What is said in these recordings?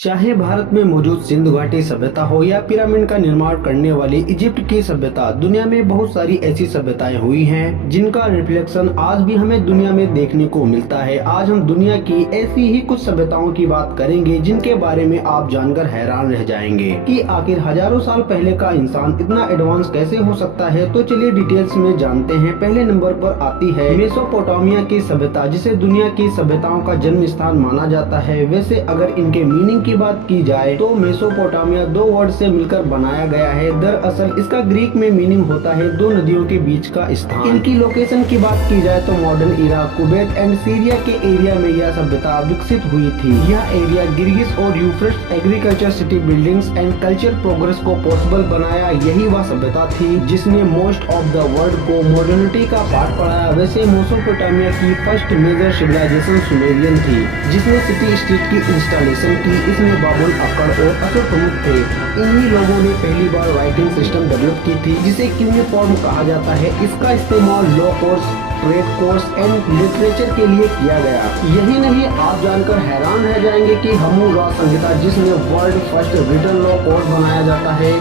चाहे भारत में मौजूद सिंधु घाटी सभ्यता हो या पिरामिड का निर्माण करने वाली इजिप्ट की सभ्यता, दुनिया में बहुत सारी ऐसी सभ्यताएं हुई हैं जिनका रिफ्लेक्शन आज भी हमें दुनिया में देखने को मिलता है। आज हम दुनिया की ऐसी ही कुछ सभ्यताओं की बात करेंगे जिनके बारे में आप जानकर हैरान रह जाएंगे कि आखिर हजारों साल पहले का इंसान इतना एडवांस कैसे हो सकता है। तो चलिए डिटेल्स में जानते हैं। पहले नंबर पर आती है मेसोपोटामिया की सभ्यता, जिसे दुनिया की सभ्यताओं का जन्म स्थान माना जाता है। वैसे अगर इनके मीनिंग की बात की जाए तो मेसोपोटामिया दो वर्ड से मिलकर बनाया गया है। दरअसल इसका ग्रीक में मीनिंग होता है दो नदियों के बीच का स्थान। इनकी लोकेशन की बात की जाए तो modern Iraq, Kuwait and Syria के एरिया में यह सभ्यता विकसित हुई थी। यह एरिया गिरगिस और Euphrates agriculture, city buildings and culture progress को पॉसिबल बनाया। यही वह सभ्यता थी जिसने मोस्ट ऑफ द वर्ल्ड को मॉडर्निटी का पाठ पढ़ाया। वैसे मेसोपोटामिया की फर्स्ट मेजर सिविलाइजेशन सुमेरियन थी, जिसने सिटी स्टेट की इंस्टॉलेशन की। इसमें बाबुल, अक्कड़ और असुर प्रमुख थे। इन्हीं लोगों ने पहली बार राइटिंग सिस्टम डेवलप की थी, जिसे क्यूनिफॉर्म कहा जाता है। इसका इस्तेमाल law course, trade course and literature के लिए किया गया। यही नहीं, आप जानकर हैरान रह जाएंगे कि हम्मुराबी संहिता, जिसमें world first written law code बनाया जाता है,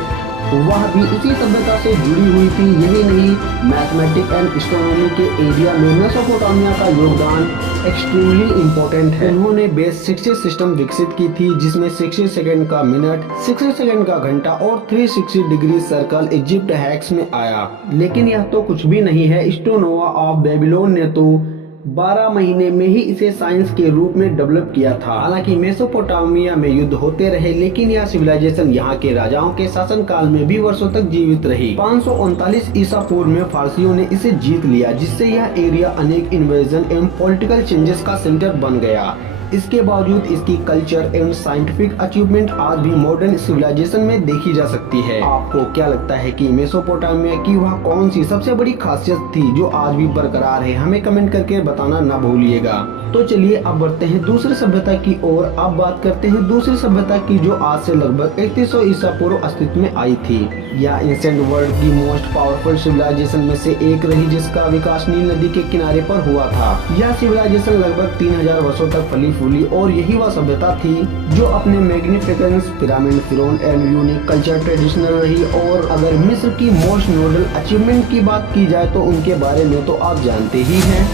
वह भी इसी सभ्यता से जुड़ी हुई थी। यही नहीं, मैथमेटिक्स एंड एस्ट्रोनॉमी के एरिया में मेसोपोटामिया का योगदान एक्सट्रीमली इम्पोर्टेंट है। उन्होंने बेस 60 सिस्टम विकसित की थी, जिसमें 60 सेकंड का मिनट, 60 सेकंड का घंटा और 360 डिग्री सर्कल इजिप्ट हैक्स में आया। लेकिन यह तो कुछ भी नहीं है। स्टोनोवा ऑफ बेबीलोन ने तो 12 महीने में ही इसे साइंस के रूप में डेवलप किया था। हालांकि मेसोपोटामिया में युद्ध होते रहे, लेकिन यह सिविलाइजेशन यहाँ के राजाओं के शासन काल में भी वर्षों तक जीवित रही। 539 ईसा पूर्व में फारसियों ने इसे जीत लिया, जिससे यह एरिया अनेक इन्वेजन एवं पॉलिटिकल चेंजेस का सेंटर बन गया। इसके बावजूद इसकी कल्चर एवं साइंटिफिक अचीवमेंट आज भी मॉडर्न सिविलाइजेशन में देखी जा सकती है। आपको क्या लगता है कि मेसोपोटामिया की वह कौन सी सबसे बड़ी खासियत थी जो आज भी बरकरार है? हमें कमेंट करके बताना ना भूलिएगा। तो चलिए अब बढ़ते हैं दूसरी सभ्यता की ओर। अब बात करते हैं दूसरी सभ्यता की, जो आज से लगभग 3100 ईसा पूर्व अस्तित्व में आई थी। यह एंशिएंट वर्ल्ड की मोस्ट पावरफुल सिविलाइजेशन में से एक रही, जिसका विकास नील नदी के किनारे पर हुआ था। यह सिविलाइजेशन लगभग 3000 वर्षों तक फली फूली, और यही वह सभ्यता थी जो अपने मैग्निफिकेंस, पिरामिड, फिरौन एंड यूनिक कल्चर ट्रेडिशनल रही। और अगर मिस्र की मोस्ट नोडल अचीवमेंट की बात की जाए तो उनके बारे में तो आप जानते ही हैं।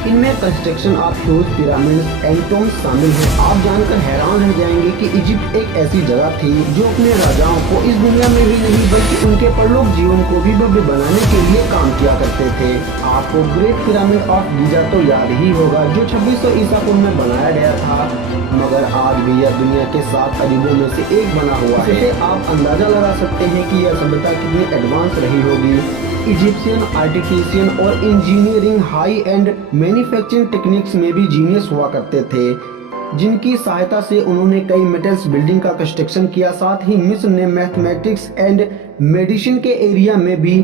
इनमें construction of huge pyramids and Tom's शामिल हैं। आप जानकर हैरान रह जाएंगे कि इजिप्ट एक ऐसी जगह थी जो अपने राजाओं को इस दुनिया में ही नहीं बल्कि उनके परलोक जीवन को भी भव्य बनाने के लिए काम किया करते थे। आपको ग्रेट पिरामिड ऑफ गीजा तो याद ही होगा, जो 2600 ईसा पूर्व में बनाया गया था, मगर आज भी यह दुनिया के 7 अजूबों में से एक बना हुआ है। इससे आप अंदाजा लगा सकते हैं कि यह सभ्यता कितनी एडवांस रही होगी। इजिप्शियन आर्टिफिशियन और engineering, high and manufacturing techniques में भी जीनियस हुआ करते थे, जिनकी सहायता से उन्होंने कई मेटल्स बिल्डिंग का कंस्ट्रक्शन किया। साथ ही मिस्र ने मैथमेटिक्स एंड मेडिसिन के एरिया में भी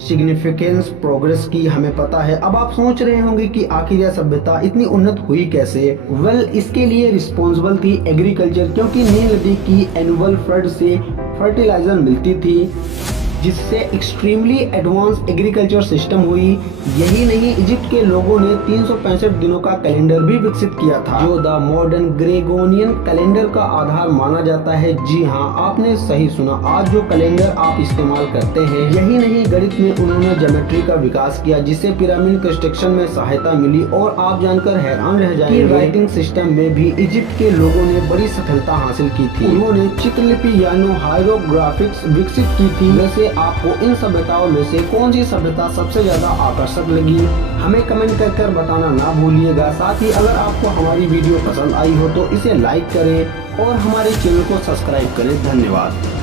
सिग्निफिकेंस प्रोग्रेस की, हमें पता है। अब आप सोच रहे होंगे कि आखिर यह सभ्यता इतनी उन्नत हुई कैसे? वेल, इसके लिए रिस्पॉन्सिबल थी एग्रीकल्चर, क्योंकि नील नदी की एनुअल फ्लड से फर्टिलाइजर मिलती थी, जिससे एक्सट्रीमली एडवांस एग्रीकल्चर सिस्टम हुई। यही नहीं, इजिप्ट के लोगों ने 365 दिनों का कैलेंडर भी विकसित किया था, जो द मॉडर्न ग्रेगोरियन कैलेंडर का आधार माना जाता है। जी हाँ, आपने सही सुना, आज जो कैलेंडर आप इस्तेमाल करते हैं। यही नहीं, गणित में उन्होंने ज्योमेट्री का विकास किया, जिससे पिरामिड कंस्ट्रक्शन में सहायता मिली। और आप जानकर हैरान रह जाएंगे, राइटिंग सिस्टम में भी इजिप्ट के लोगों ने बड़ी सफलता हासिल की थी। उन्होंने चित्रलिपि यानी हायरोग्राफिक्स विकसित की थी। वैसे आपको इन सभ्यताओं में से कौन सी सभ्यता सबसे ज्यादा आकर्षक लगी? हमें कमेंट कर बताना ना भूलिएगा। साथ ही अगर आपको हमारी वीडियो पसंद आई हो तो इसे लाइक करें और हमारे चैनल को सब्सक्राइब करें। धन्यवाद।